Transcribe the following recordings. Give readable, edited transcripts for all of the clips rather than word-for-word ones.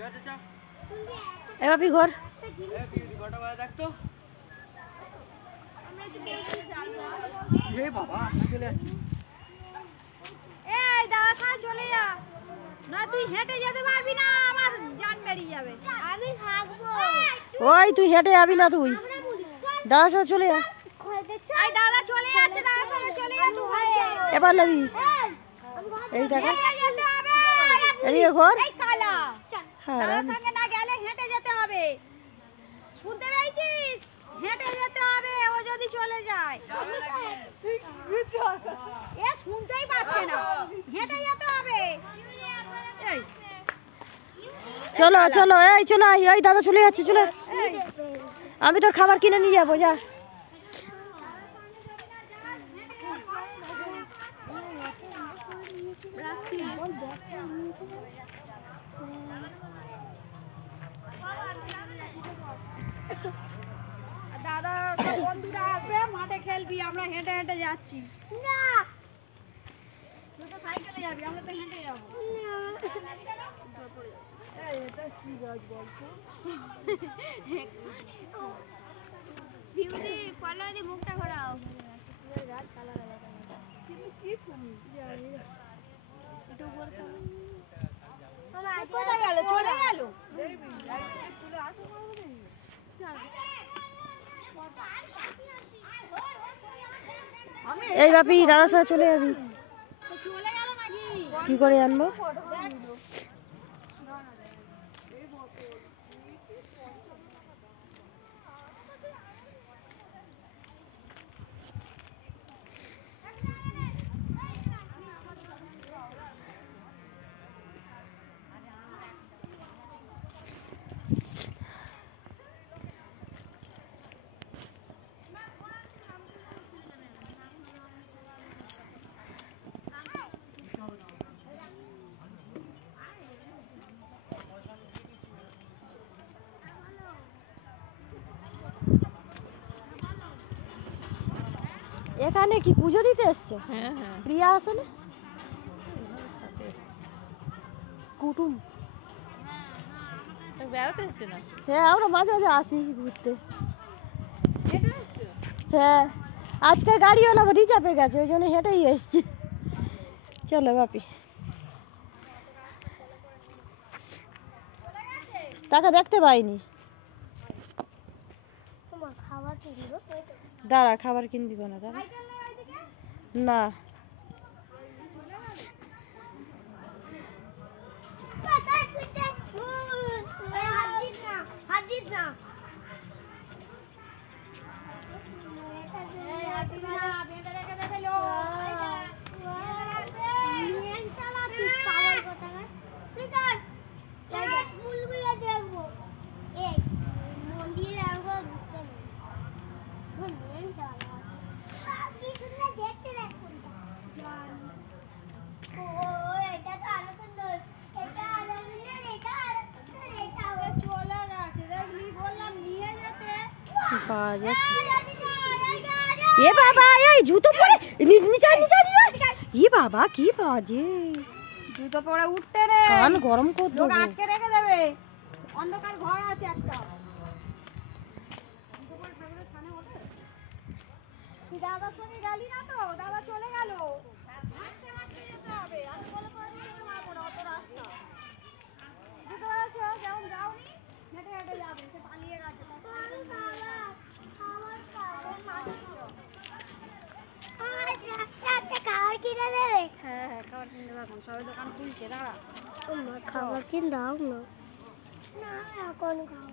এ বাপি ঘর চলে যা না, তুই হেঁটে যেতে পারবি না, আমার জান বেরিয়ে যাবে। আমি থাকবো। ওই তুই হেঁটে যাবি না, তুই দাদার সাথে চলে যা। দাদা চলে যাচ্ছে, দাদার সাথে চলে যা তুই। এবার নেবি এই দেখা এদিকে ঘর। হ্যাঁ দাদার সঙ্গে না গেলে হেঁটে যেতে হবে, শুনতে পেয়েছিস? হেঁটে যেতে হবে, ও যদি চলে যায়। এ শুনতেই পাচ্ছে না, হেঁটে যেতে হবে। চলো চলো, এই চলো, এই দাদা চলে যাচ্ছে, চলে। আমি তোর খাবার কিনে নিয়ে যাবো, যা। দাদা বন্ধুরা আসবে, মাঠে খেলবি, আমরা হেঁটে হেঁটে যাচ্ছি। না, তুই তো সাইকেলে যাবি, আমরা তো হেঁটে যাবো। এটা কি গাছ বলতো? ভিউদি পলাদি মুখটা ঘোরাও। গাছ কালা লাগা কিন্তু কি ফুল জানি না। এটা উপর কোথায় গেল? চলে গেল। ফুল আসে বলবি এই বাপি দাদার সাথে চলে যাবি। চলে গেল নাকি? কি করে আনবো? এখানে কি পুজো দিতে এসছে? হ্যাঁ হ্যাঁ, প্রিয়া আসে না? কুটুম বেড়াতে এসছে না? হ্যাঁ, আমরা মাঝে মাঝে আসি ঘুরতে। হ্যাঁ, আজকের গাড়িওয়ালা রিজার্ভে গেছে, ওই জন্য হেঁটেই এসছি। চলো বাপি, তাকে দেখতে পাইনি। দাঁড়া, খাবার কিনবি না? দাঁড়া না, পাওয়া যাচ্ছে। এ বাবা, এই জুতো পরে নিচে নিচে ই বাবা, কি বাজে। জুতো পরে উঠতে রে, কান গরম করে লোক দেবো। আটকে রেখে দেবে। অন্ধকার ঘর আছে একটা। তুই দাদা শুনে গেলি না তো? দাদা চলে গেল। হাঁটতে হাঁটতে যেতে হবে, আমি বলে করে দিতে পারবো না অত রাস্তা। বুঝতে পেরেছো? যেমন যাওনি, হেঁটে হেঁটে যাবে। সে পালিয়ে গেছে। খাবার কিনে দেবে? হ্যাঁ হ্যাঁ, খাবার কিনে দেবে। এখন সবাই দোকান খুলছে, দাঁড়া। খাবার কিনে দাও না। না, এখন খাবো।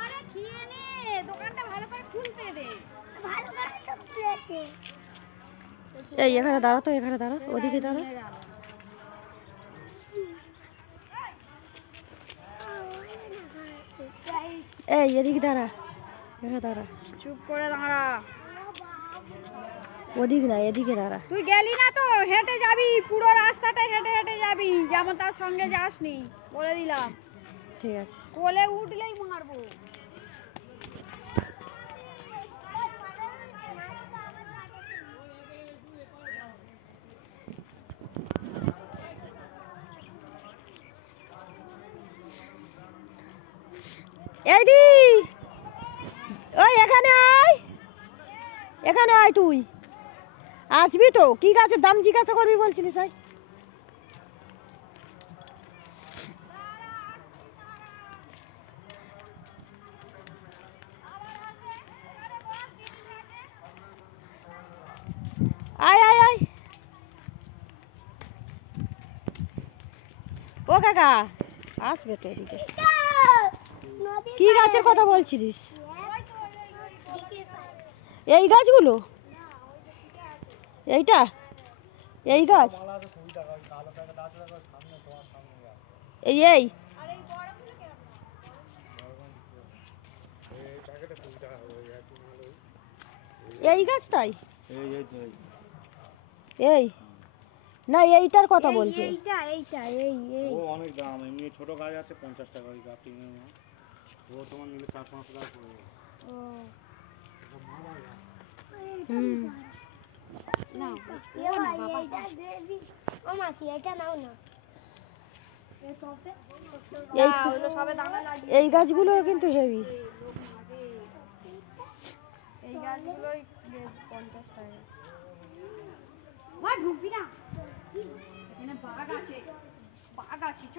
আরে খেয়ে নে, দোকানটা ভালো করে খুলতে দে। ভালো করে তো খুলেছে। এই এখানে দাঁড়া তো, এখানে দাঁড়া, ওদিকে দাঁড়া। এই এদিকে দাঁড়া, এখানে দাঁড়া। চুপ করে দাঁড়া। ওদিকে না, এদিকে দাঁড়া। তুই গেলি না তো, হেঁটে যাবি, পুরো রাস্তাটা হেঁটে হেঁটে যাবি। যেমন তার সঙ্গে যাসনি, বলে দিলাম। ঠিক আছে। কোলে উঠলেই মারবো। এই দি ওই এখানে আয়, এখানে আয়, তুই আসবি তো? কি গাছের দাম জিজ্ঞাসা করবি বলছিলিস? আয়। আয় আয় আয়। ও কাকা আসবে তো এদিকে। কি গাছের কথা বলছিলিস? এই গাছগুলো, এইটা, এই গাছ, এই এই এই গাছ, তাই এই না, এইটার কথা বলছে। এইটা এইটা এই এই ও অনেক দাম, এমনি ছোট গাছ আছে 50 টাকা ওই গাছ কিনে নাও। ও তোমার নিলে 4-5 টাকা পড়ে যাবে। হুম, নাও এইটা দেবি ও মাসি এটা নাও না এই ওগুলো সবে দানা লাগিয়ে এই গাছগুলো কিন্তু হেভি। এই গাছগুলোই 50 টাকা। মা ঢুকবি না, এখানে বাঘ আছে, বাঘ আছে, চ।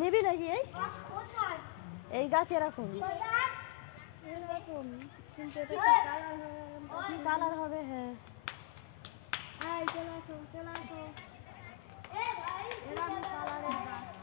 নিবি নাকি? এই গাছ এরকম কি কালার হবে? হ্যাঁ, চলে আসো, চলে আসো। এরকম কালারের গাছ।